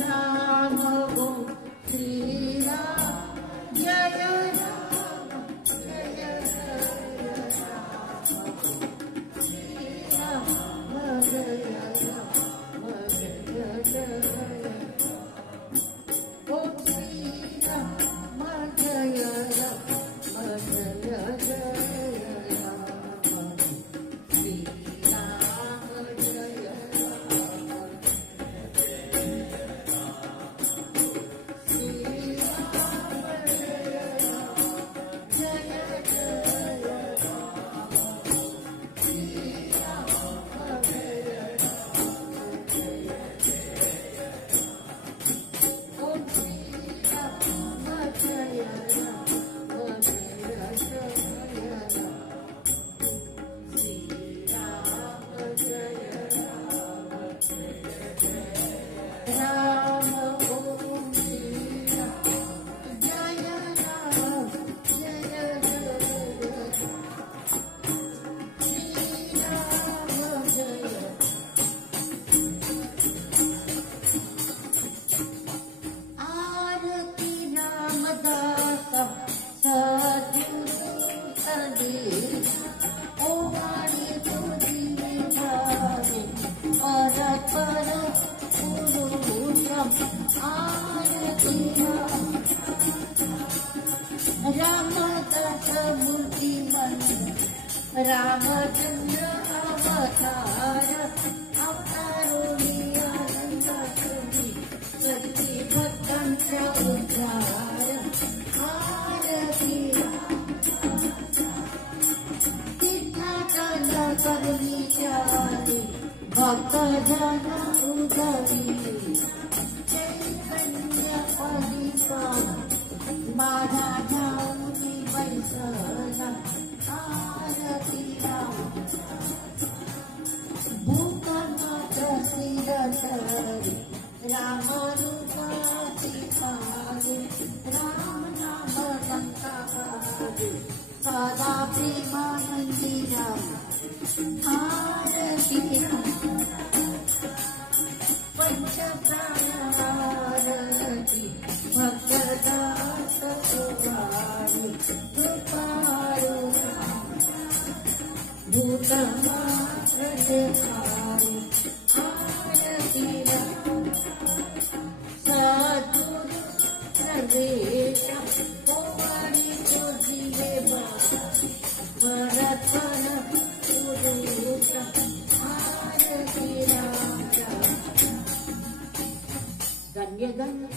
राम गो श्री राम जय राम जय राम जय राम जय ओ श्री राम जय राम जय राम श्री राम जय रामचंद्र अवतार अवतारो आनंद सती भक्तांचा उद्धार आरती तीर्थाटन करवी चारी भक्त जन उदरी चैतन्य अधिका माझा जाऊनी बैसला आरती भूतनाथ श्रीरसरी राम रूपाती पादे राम नाम लंका पादे सदा प्रेमानंदी राम आरती पंच प्राण आरती भक्तदास कुमारी कृपालु भूतमात्र देखारी आरती सद्गुरु प्रवेश कुमारी तुझे भरतन पुरुष आरती राजा गण्य गण्य